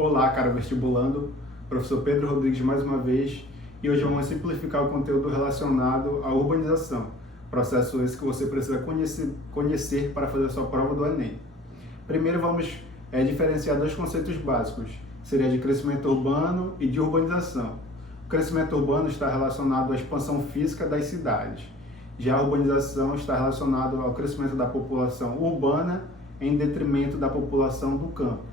Olá, caro vestibulando, professor Pedro Rodrigues mais uma vez, e hoje vamos simplificar o conteúdo relacionado à urbanização, processo esse que você precisa conhecer para fazer a sua prova do Enem. Primeiro vamos diferenciar dois conceitos básicos, seria de crescimento urbano e de urbanização. O crescimento urbano está relacionado à expansão física das cidades, já a urbanização está relacionada ao crescimento da população urbana em detrimento da população do campo.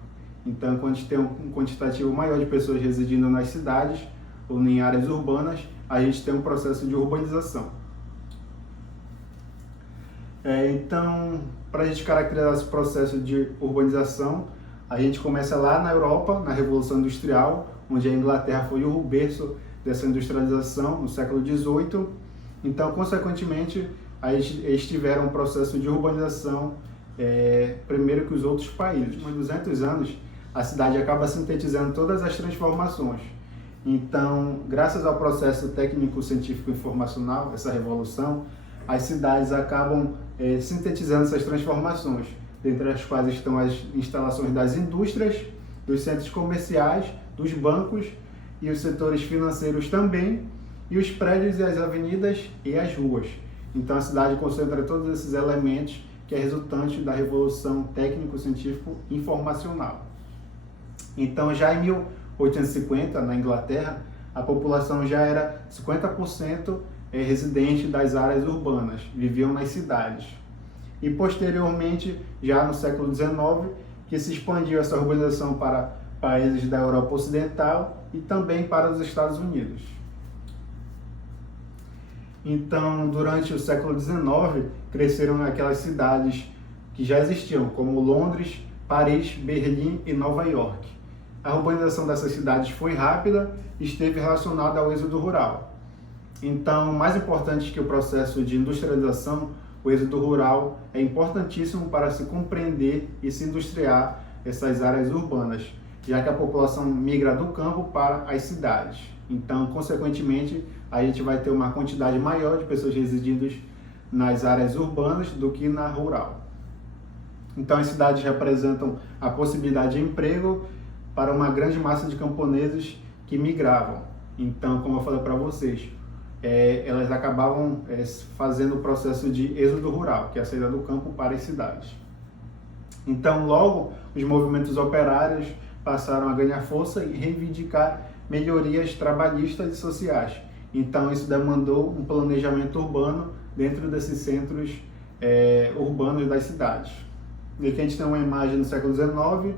Então, quando a gente tem um quantitativo maior de pessoas residindo nas cidades ou em áreas urbanas, a gente tem um processo de urbanização. Então, para a gente caracterizar esse processo de urbanização, a gente começa lá na Europa, na Revolução Industrial, onde a Inglaterra foi o berço dessa industrialização no século XVIII. Então, consequentemente, eles tiveram um processo de urbanização primeiro que os outros países. Nos 200 anos, a cidade acaba sintetizando todas as transformações. Então, graças ao processo técnico-científico informacional, essa revolução, as cidades acabam sintetizando essas transformações, dentre as quais estão as instalações das indústrias, dos centros comerciais, dos bancos e os setores financeiros também, e os prédios e as avenidas e as ruas. Então, a cidade concentra todos esses elementos que é resultante da revolução técnico-científico-informacional. Então, já em 1850, na Inglaterra, a população já era 50% residente das áreas urbanas, viviam nas cidades. E, posteriormente, já no século XIX, que se expandiu essa urbanização para países da Europa Ocidental e também para os Estados Unidos. Então, durante o século XIX, cresceram aquelas cidades que já existiam, como Londres, Paris, Berlim e Nova York. A urbanização dessas cidades foi rápida e esteve relacionada ao êxodo rural. Então, mais importante que o processo de industrialização, o êxodo rural é importantíssimo para se compreender e se industriar essas áreas urbanas, já que a população migra do campo para as cidades. Então, consequentemente, a gente vai ter uma quantidade maior de pessoas residindo nas áreas urbanas do que na rural. Então, as cidades representam a possibilidade de emprego para uma grande massa de camponeses que migravam. Então, como eu falei para vocês, elas acabavam fazendo o processo de êxodo rural, que é a saída do campo para as cidades. Então, logo, os movimentos operários passaram a ganhar força e reivindicar melhorias trabalhistas e sociais. Então, isso demandou um planejamento urbano dentro desses centros urbanos das cidades. E aqui a gente tem uma imagem do século XIX,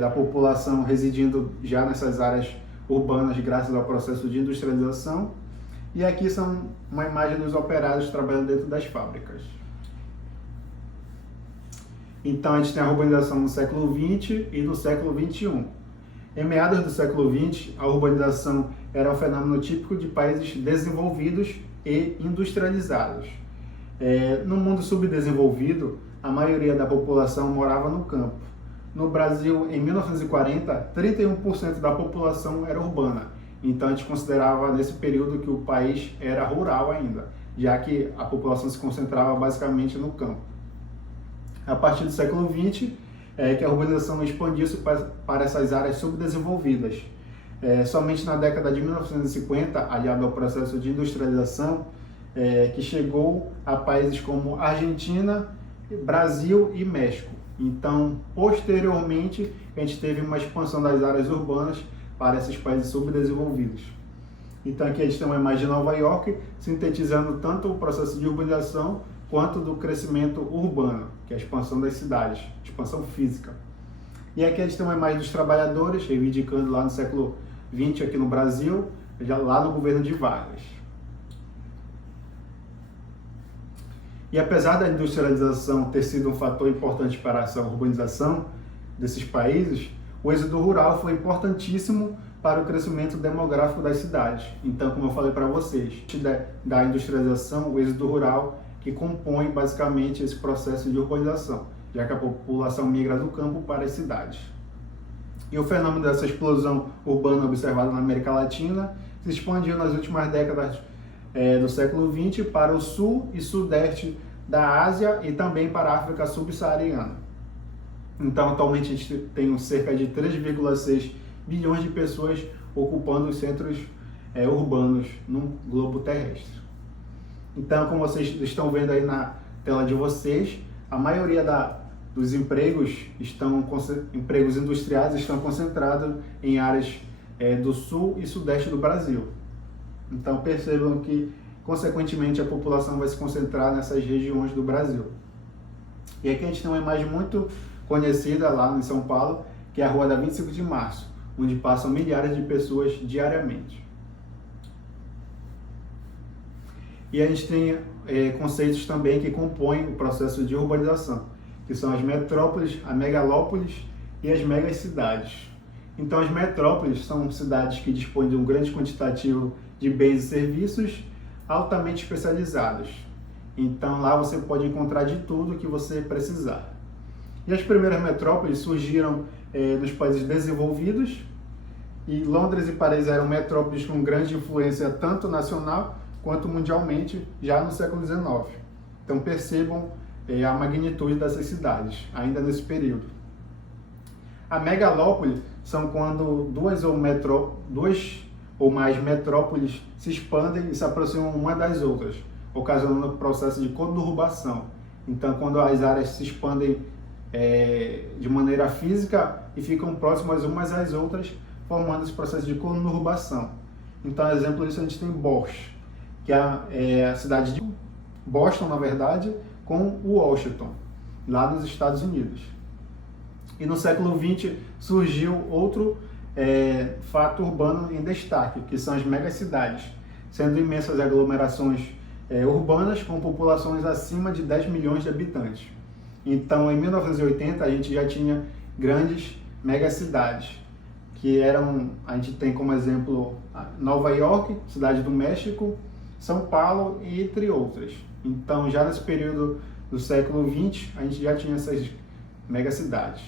da população residindo já nessas áreas urbanas graças ao processo de industrialização. E aqui são uma imagem dos operários trabalhando dentro das fábricas. Então, a gente tem a urbanização no século XX e no século XXI. Em meados do século XX, a urbanização era um fenômeno típico de países desenvolvidos e industrializados. No mundo subdesenvolvido, a maioria da população morava no campo. No Brasil, em 1940, 31% da população era urbana. Então, a gente considerava nesse período que o país era rural ainda, já que a população se concentrava basicamente no campo. A partir do século XX, que a urbanização expandiu-se para essas áreas subdesenvolvidas. Somente na década de 1950, aliado ao processo de industrialização, que chegou a países como Argentina, Brasil e México. Então, posteriormente, a gente teve uma expansão das áreas urbanas para esses países subdesenvolvidos. Então, aqui a gente tem uma imagem de Nova York, sintetizando tanto o processo de urbanização quanto do crescimento urbano, que é a expansão das cidades, expansão física. E aqui a gente tem uma imagem dos trabalhadores, reivindicando lá no século XX aqui no Brasil, já lá no governo de Vargas. E apesar da industrialização ter sido um fator importante para essa urbanização desses países, o êxodo rural foi importantíssimo para o crescimento demográfico das cidades. Então, como eu falei para vocês, da industrialização, o êxodo rural que compõe basicamente esse processo de urbanização, já que a população migra do campo para as cidades. E o fenômeno dessa explosão urbana observada na América Latina se expandiu nas últimas décadas do século XX para o sul e sudeste da Ásia e também para a África subsaariana. Então, atualmente, a gente tem cerca de 3,6 bilhões de pessoas ocupando os centros urbanos no globo terrestre. Então, como vocês estão vendo aí na tela de vocês, a maioria dos empregos industriais estão concentrados em áreas do sul e sudeste do Brasil. Então, percebam que, consequentemente, a população vai se concentrar nessas regiões do Brasil. E aqui a gente tem uma imagem muito conhecida lá em São Paulo, que é a Rua da 25 de Março, onde passam milhares de pessoas diariamente. E a gente tem conceitos também que compõem o processo de urbanização, que são as metrópoles, a megalópolis e as megacidades. Então, as metrópoles são cidades que dispõem de um grande quantitativo de bens e serviços altamente especializados. Então, lá você pode encontrar de tudo que você precisar. E as primeiras metrópoles surgiram nos países desenvolvidos, e Londres e Paris eram metrópoles com grande influência tanto nacional quanto mundialmente já no século XIX. Então percebam a magnitude dessas cidades, ainda nesse período. A megalópole são quando duas ou mais metrópoles se expandem e se aproximam uma das outras, ocasionando o processo de conurbação. Então, quando as áreas se expandem de maneira física e ficam próximas umas às outras, formando esse processo de conurbação. Então, exemplo disso, a gente tem Bosch, que é a cidade de Boston, na verdade, com Washington, lá nos Estados Unidos. E no século XX surgiu outro fato urbano em destaque, que são as megacidades, sendo imensas aglomerações urbanas com populações acima de 10 milhões de habitantes. Então, em 1980, a gente já tinha grandes megacidades, que a gente tem como exemplo Nova York, cidade do México, São Paulo e entre outras. Então, já nesse período do século XX, a gente já tinha essas megacidades.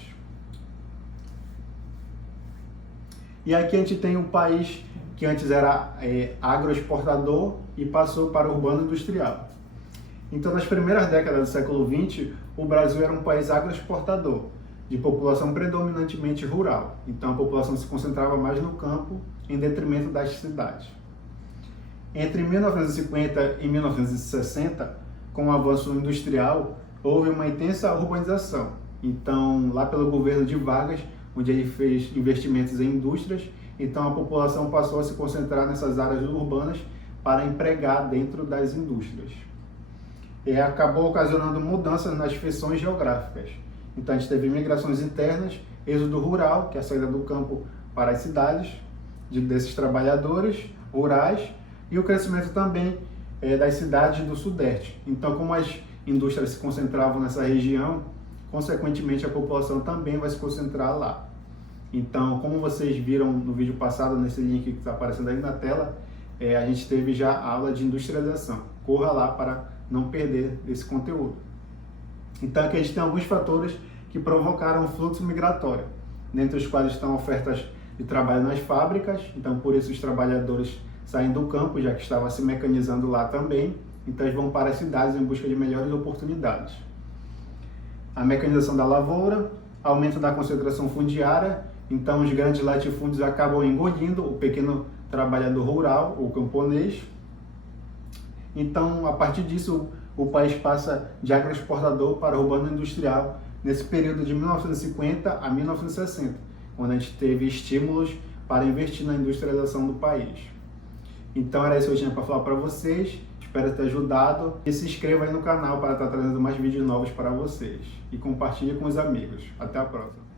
E aqui a gente tem um país que antes era agroexportador e passou para o urbano industrial. Então, nas primeiras décadas do século XX, o Brasil era um país agroexportador, de população predominantemente rural. Então, a população se concentrava mais no campo, em detrimento das cidades. Entre 1950 e 1960, com o avanço industrial, houve uma intensa urbanização. Então, lá pelo governo de Vargas, onde ele fez investimentos em indústrias, então a população passou a se concentrar nessas áreas urbanas para empregar dentro das indústrias. E acabou ocasionando mudanças nas feições geográficas. Então a gente teve migrações internas, êxodo rural, que é a saída do campo para as cidades, desses trabalhadores rurais, e o crescimento também das cidades do Sudeste. Então, como as indústrias se concentravam nessa região, consequentemente a população também vai se concentrar lá. Então, como vocês viram no vídeo passado, nesse link que está aparecendo aí na tela, a gente teve já a aula de industrialização. Corra lá para não perder esse conteúdo. Então, aqui a gente tem alguns fatores que provocaram o fluxo migratório, dentre os quais estão ofertas de trabalho nas fábricas, então por isso os trabalhadores saem do campo, já que estava se mecanizando lá também, então eles vão para as cidades em busca de melhores oportunidades. A mecanização da lavoura, aumento da concentração fundiária, então os grandes latifúndios acabam engolindo o pequeno trabalhador rural, ou camponês. Então, a partir disso, o país passa de agroexportador para urbano industrial nesse período de 1950 a 1960, quando a gente teve estímulos para investir na industrialização do país. Então era isso que eu tinha para falar para vocês, espero ter ajudado e se inscreva aí no canal para estar trazendo mais vídeos novos para vocês e compartilhe com os amigos. Até a próxima!